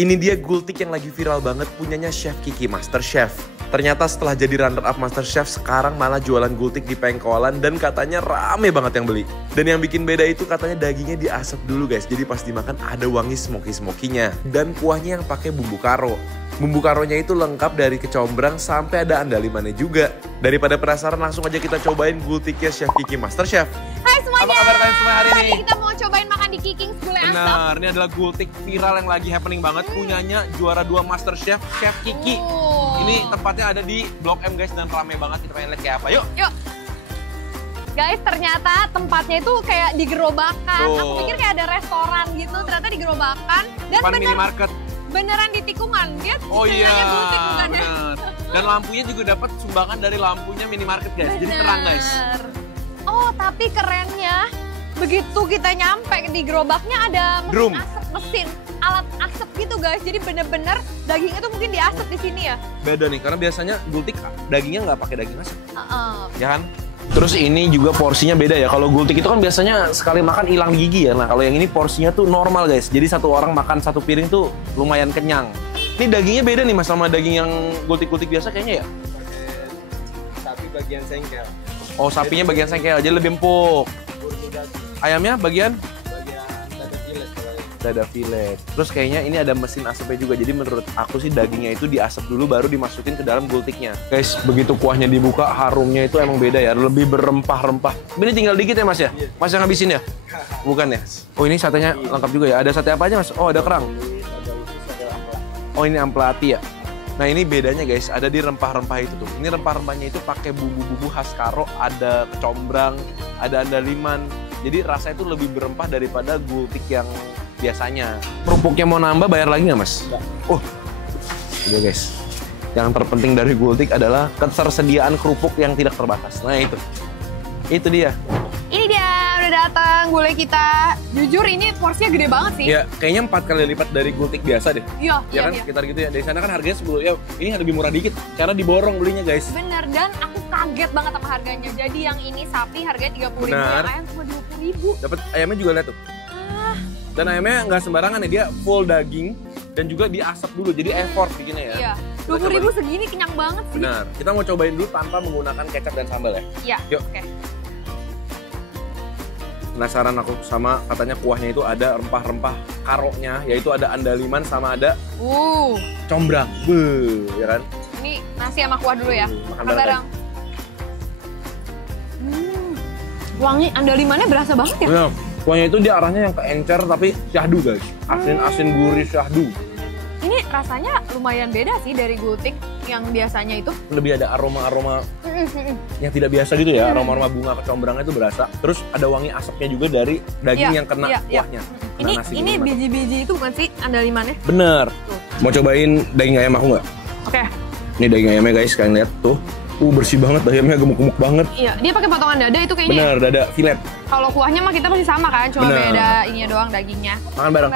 Ini dia gultik yang lagi viral banget punyanya Chef Kiki Master Chef. Ternyata setelah jadi runner up Master Chef, sekarang malah jualan gultik di pengkolan dan katanya rame banget yang beli. Dan yang bikin beda itu katanya dagingnya diasap dulu guys, jadi pas dimakan ada wangi smoky-smokinya. Dan kuahnya yang pakai bumbu karo. Bumbu karonya itu lengkap dari kecombrang sampai ada andalimannya juga. Daripada penasaran, langsung aja kita cobain gultiknya Chef Kiki Master Chef. Hai semuanya. Apa kabar kalian semua hari ini? Hari kita mau cobain makan di Kikings gulai asap. Benar, ini adalah gultik viral yang lagi happening banget. Punyanya juara 2 Master Chef, Chef Kiki. Ini tempatnya ada di Blok M guys dan rame banget. Kita pengen lihat kayak apa, yuk. Yuk. Guys, ternyata tempatnya itu kayak di gerobakan. Aku pikir kayak ada restoran gitu, ternyata di gerobakan. Dan minimarket. Beneran di tikungan. Dia iya, gultik bukan ya? Dan lampunya juga dapat sumbangan dari lampunya minimarket guys. Jadi terang guys. Oh, tapi kerennya begitu kita nyampe di gerobaknya ada mesin asap, alat asap gitu guys. Jadi bener-bener dagingnya tuh mungkin diasap di sini ya. Beda nih, karena biasanya gultik dagingnya nggak pakai daging asap. Ya kan? Terus ini juga porsinya beda ya. Kalau gultik itu kan biasanya sekali makan hilang gigi ya. Nah kalau yang ini porsinya tuh normal guys. Jadi satu orang makan satu piring tuh lumayan kenyang. Ini dagingnya beda nih mas sama daging yang gultik-gultik biasa kayaknya ya? Sapi bagian sengkel. Oh sapinya bagian sengkel, jadi lebih empuk. Ayamnya bagian dada filet. Terus kayaknya ini ada mesin asapnya juga. Jadi menurut aku sih dagingnya itu diasap dulu baru dimasukin ke dalam gultiknya. Guys, begitu kuahnya dibuka, harumnya itu emang beda ya. Lebih berempah-rempah. Ini tinggal dikit ya mas ya? Mas yang ngabisin ya? Bukan ya? Oh ini satenya lengkap juga ya? Ada sate apa aja mas? Oh ada kerang. Oh ini ampelati ya? Nah ini bedanya guys, ada di rempah-rempah itu tuh. Ini rempah-rempahnya itu pakai bumbu-bumbu khas Karo, ada kecombrang, ada andaliman. Jadi rasanya itu lebih berempah daripada gultik yang biasanya. Kerupuknya mau nambah bayar lagi nggak mas? Enggak. Oh, iya guys. Yang terpenting dari gultik adalah ketersediaan kerupuk yang tidak terbatas. Nah itu dia. Ini dia udah datang gulai kita. Jujur ini porsinya gede banget sih. Iya, kayaknya 4 kali lipat dari gultik biasa deh. Iya, ya kan, sekitar gitu ya. Dari sana kan harganya 10 ya. Ini lebih murah dikit karena diborong belinya guys. Bener, dan aku kaget banget sama harganya. Jadi yang ini sapi harganya 30.000, yang ayam cuma 20.000. Dapat ayamnya juga lihat tuh. Dan ayamnya nggak sembarangan ya, dia full daging dan juga diasap dulu, jadi effort bikinnya ya. Iya, 20.000 segini kenyang banget sih. Benar, kita mau cobain dulu tanpa menggunakan kecap dan sambal ya. Iya, yuk. Oke. Penasaran aku sama katanya kuahnya itu ada rempah-rempah karonya, yaitu ada andaliman sama ada combrang. Ya kan? Ini nasi sama kuah dulu ya. Makan bareng. Wangi andalimannya berasa banget ya. Benar. Kuahnya itu dia arahnya yang ke encer tapi syahdu guys. Asin-asin gurih syahdu. Ini rasanya lumayan beda sih dari gultik yang biasanya itu. Lebih ada aroma-aroma yang tidak biasa gitu ya. Aroma-aroma bunga kecombrangnya itu berasa. Terus ada wangi asapnya juga dari daging yang kena kuahnya. Ini biji-biji itu bukan sih andalimannya? Bener. Mau cobain daging ayam aku nggak? Oke. Ini daging ayamnya guys, kalian lihat tuh. Bersih banget, ayamnya gemuk-gemuk banget. Iya, dia pakai potongan dada itu kayaknya. Bener, dada filet. Kalau kuahnya mah kita pasti sama kan, cuma beda ininya doang dagingnya. Makan bareng.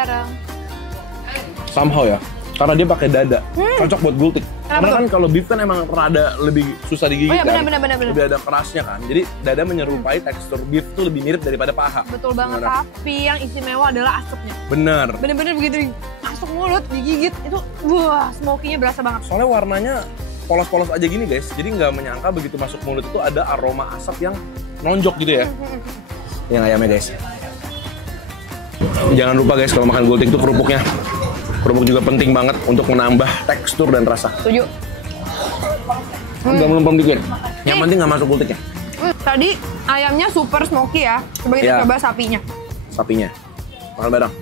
Somehow ya, karena dia pakai dada, cocok buat gultik. Karena kan kalau beef kan emang rada lebih susah digigit kan. Bener. Lebih ada kerasnya kan. Jadi dada menyerupai tekstur beef tuh lebih mirip daripada paha. Betul banget, tapi yang istimewa adalah asapnya. Bener. Bener-bener begitu masuk mulut, digigit, itu wah, smoky-nya berasa banget. Soalnya warnanya polos-polos aja gini guys, jadi nggak menyangka begitu masuk mulut itu ada aroma asap yang nonjok gitu ya. Yang ayamnya guys. Jangan lupa guys kalau makan gultik itu kerupuknya. Kerupuk juga penting banget untuk menambah tekstur dan rasa. Setuju. Udah melempem dikit. Yang penting nggak masuk gultiknya. Tadi ayamnya super smoky ya. Coba kita coba sapinya. Sapinya. Makan bareng.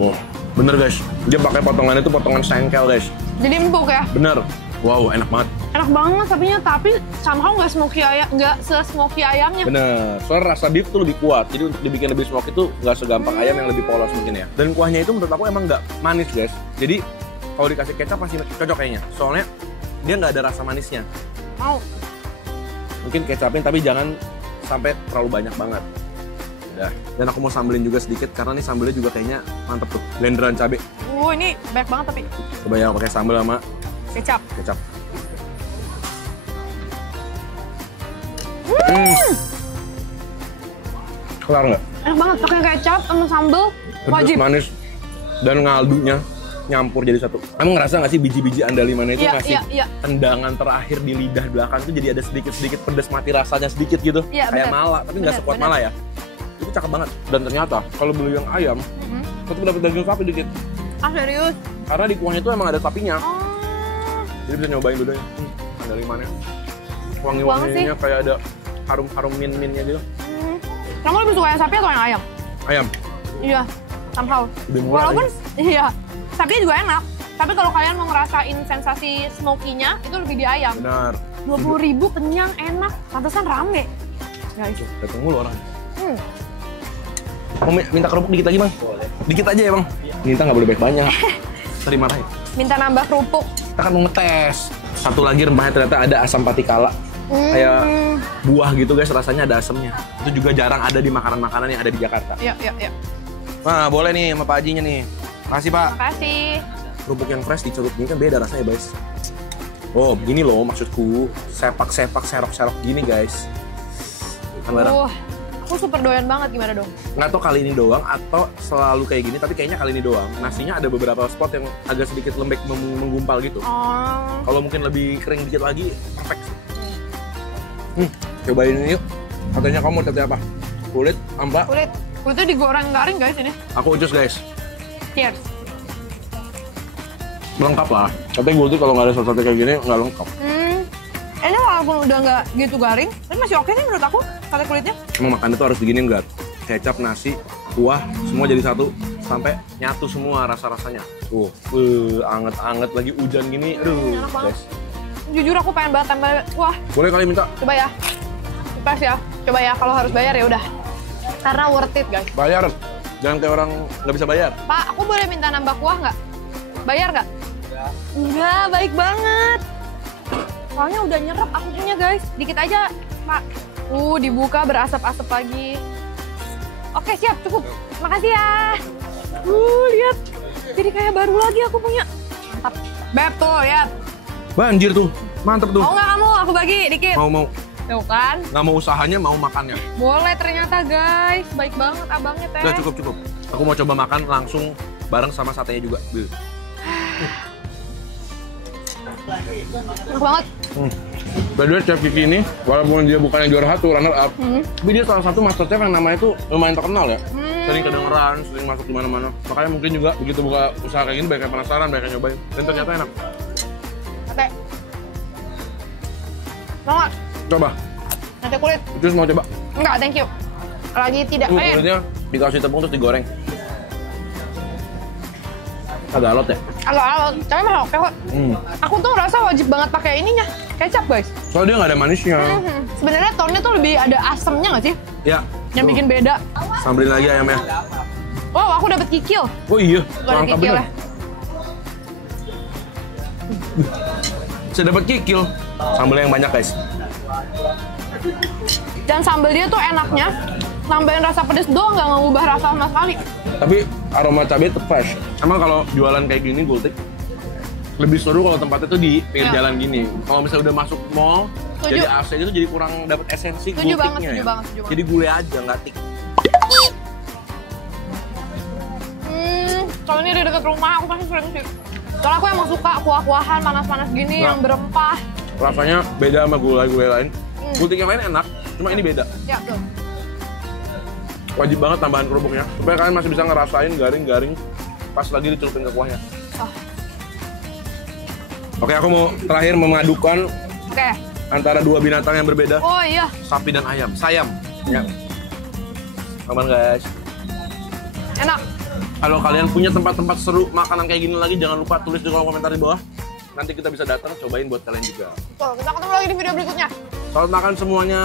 Wow, bener guys. Dia pakai potongannya itu potongan sengkel guys. Jadi empuk ya? Bener. Wow, enak banget. Enak banget sapinya, tapi somehow nggak smoky ayam, nggak se-smoky ayamnya. Bener. Soalnya rasa beef tuh lebih kuat. Jadi untuk dibikin lebih smoky itu nggak segampang ayam yang lebih polos mungkin ya. Dan kuahnya itu menurut aku emang nggak manis guys. Jadi kalau dikasih kecap pasti cocok kayaknya. Soalnya dia nggak ada rasa manisnya. Mau. Mungkin kecapin tapi jangan sampai terlalu banyak banget. Udah. Dan aku mau sambelin juga sedikit karena nih sambelnya juga kayaknya mantep tuh. Blenderan cabai. Ini banyak banget tapi. Coba ya pakai sambal sama kecap. Kelar nggak? Enak banget pakai kecap sama sambal. Wajib. Manis. dan ngaldunya nyampur jadi satu. Kamu ngerasa nggak sih biji-biji andalimannya itu ngasih tendangan terakhir di lidah belakang tuh jadi ada sedikit-sedikit pedes mati rasanya sedikit gitu. Kayak mala, tapi nggak sekuat mala ya. Itu cakep banget. Dan ternyata kalau beli yang ayam, tetap dapat daging sapi dikit. Ah serius? Karena di kuahnya itu emang ada sapinya. Jadi bisa nyobain dulu ya. Andalimannya. Wangi-wanginya kayak ada harum-harum min-minnya gitu. Kamu lebih suka yang sapi atau yang ayam? Ayam. Iya, somehow. Lebih murah. Walaupun iya, sapinya juga enak. Tapi kalau kalian mau ngerasain sensasi smoky-nya, itu lebih di ayam. Benar. 20.000 kenyang, enak, pantesan rame. Guys. Datang mulu orang. Mau minta kerupuk dikit lagi, Bang? Boleh. Dikit aja ya, Bang? Minta nggak boleh banyak. Tadi marahin. Minta nambah kerupuk. Kita kan mau ngetes. Satu lagi rempahnya ternyata ada asam patikala. Kayak buah gitu guys, rasanya ada asamnya. Itu juga jarang ada di makanan-makanan yang ada di Jakarta. Iya. Nah, boleh nih sama Pak Hajinya nih. Makasih, Pak. Makasih. Kerupuk yang fresh dicelup gini kan beda rasanya, guys. Oh, begini loh maksudku. Sepak-sepak, serok-serok gini, guys. Kan barang. Aku super doyan banget, gimana dong? Nggak tahu kali ini doang atau selalu kayak gini, tapi kayaknya kali ini doang. Nasinya ada beberapa spot yang agak sedikit lembek menggumpal gitu. Kalau mungkin lebih kering dikit lagi, perfect sih. Cobain ini yuk. Katanya kamu mau tete apa? Kulit, ampa? Kulitnya digoreng garing guys ini. Aku ucus guys. Cheers. Lengkap lah. Tapi gultik kalau nggak ada sate kayak gini nggak lengkap. Ini walaupun udah nggak gitu garing, tapi masih oke nih menurut aku sate kulitnya. Emang makan itu harus diginiin nggak? Kecap, nasi, kuah, semua jadi satu sampai nyatu semua rasa-rasanya. Anget-anget lagi hujan gini. Aduh, enak banget. guys. Jujur aku pengen banget tambah kuah. Boleh kali minta? Coba ya. Pas ya. Coba ya, kalau harus bayar ya udah. Karena worth it, guys. Bayar. Jangan kayak orang nggak bisa bayar. Pak, aku boleh minta nambah kuah nggak? Bayar nggak? Enggak, baik banget. Soalnya udah nyerap aku punya, guys. Dikit aja, Pak. Dibuka berasap-asap lagi. Oke, siap, cukup. Makasih ya. Lihat. Jadi kayak baru lagi aku punya. Mantap. Beb tuh, lihat. Banjir tuh. Mantep tuh. Mau nggak kamu? Aku bagi dikit. Mau. Tuh kan? Nggak mau usahanya, mau makannya. Boleh ternyata, guys. Baik banget abangnya, Teh. Udah cukup. Aku mau coba makan langsung bareng sama satenya juga. Enak banget. By the way, Chef Kiki ini, walaupun dia bukan yang juara satu, runner up, tapi dia salah satu master chef yang namanya tuh lumayan terkenal ya. Sering kedengeran, sering masuk di mana-mana. Makanya mungkin juga begitu buka usaha kayak gini, banyak yang penasaran, banyak yang nyobain. Dan ternyata enak. Sate. Mau nggak? Coba. Sate kulit. Terus mau coba? Enggak, thank you. Lagi tidak. Kulitnya dikasih tepung terus digoreng. Agak alot ya? Agak alot, tapi mah oke kok. Aku tuh ngerasa wajib banget pakai ininya, kecap guys. Soalnya dia nggak ada manisnya. Sebenarnya tone-nya tuh lebih ada asemnya nggak sih? Ya. Yang bikin beda. Sambelin lagi ayamnya. Wow, aku dapet kikil. Oh iya, Gak ada kikil ya. Saya dapat kikil. Sambelnya yang banyak guys. Dan sambal dia tuh enaknya nambahin rasa pedes doang, nggak ngubah rasa sama sekali. Tapi aroma cabai tetap fresh. Emang kalau jualan kayak gini gultik lebih seru kalau tempatnya tuh di pinggir jalan gini. Kalau misalnya udah masuk mall, jadi AC itu jadi kurang dapat esensi gultiknya ya. Jadi gulai aja, nggak tik. Kalau ini di dekat rumah aku pasti sering sih. Soalnya aku emang suka kuah-kuahan panas-panas gini yang berempah. Rasanya beda sama gulai-gulai lain. Gultik yang lain enak, cuma ini beda. Ya, betul. Wajib banget tambahan kerupuknya supaya kalian masih bisa ngerasain garing-garing pas lagi dicelupin ke kuahnya. Oke, aku mau terakhir memadukan antara dua binatang yang berbeda. Oh iya. Sapi dan ayam. Sayam. Ya. Aman guys. Enak. Kalau kalian punya tempat-tempat seru makanan kayak gini lagi, jangan lupa tulis di kolom komentar di bawah. Nanti kita bisa datang cobain buat kalian juga. Tuh, kita ketemu lagi di video berikutnya. Selamat makan semuanya.